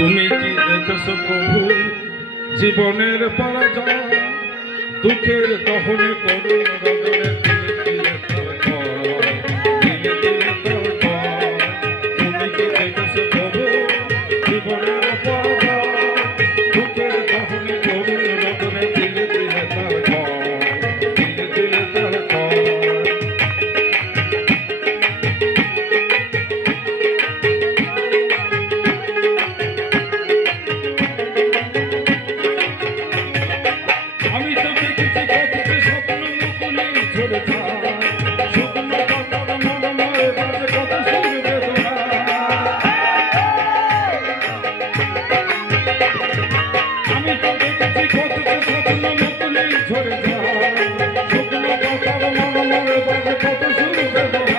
তুমি কি দেখেছো প্রভু জীবনের পরাজয়, দুঃখের দহনে করুণ রদনে তুমি কি দেখেছো প্রভু জীবনের পরাজয়, দুঃখের দহনে করুণ রদনে দিলে দিলে তার দিলে দিলে তার আমি তো দেখেছি কত স্বপ্ন মুকুলে ঝরে যায়, শুকনো পাতার মরমরে বাজে কত সুর বেদনা। আমি তো দেখেছি কত স্বপ্ন মুকুলে ঝরে যায়, শুকনো পাতার মরমরে বাজে কত সুর বেদনা।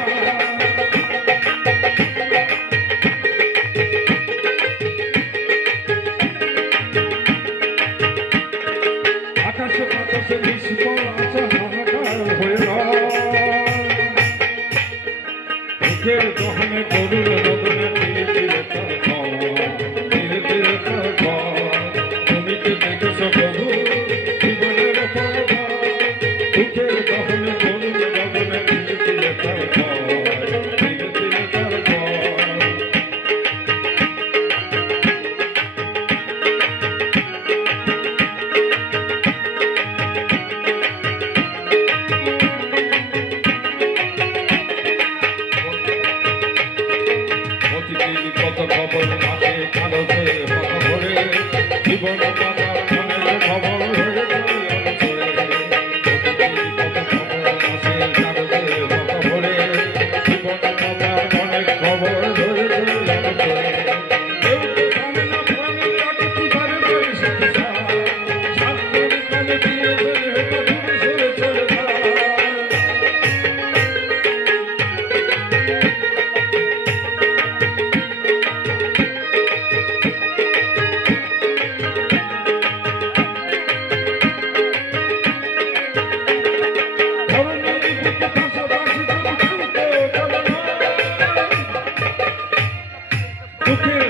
আকাশে বাতাসে নিষ্ফল আছে হাহাকার হয়ে বুকের দহনে করুণ রদনে ধীরে ধীরে তার ধীরে ধীরে তার তুমি কি দেখেছো প্রভু জীবনের পরাজয়, বুকের দহনে করুণ রদনে ধীরে ধীরে তার ধীরে ধীরে তার কত খবর আসে কাগজে কথা ভরে, জীবন পাতার মনের খবর হয়ে কত খবর আসে কাগজে কথা ভরে, জীবন পাতার মনের খবর ধরে দুঃখের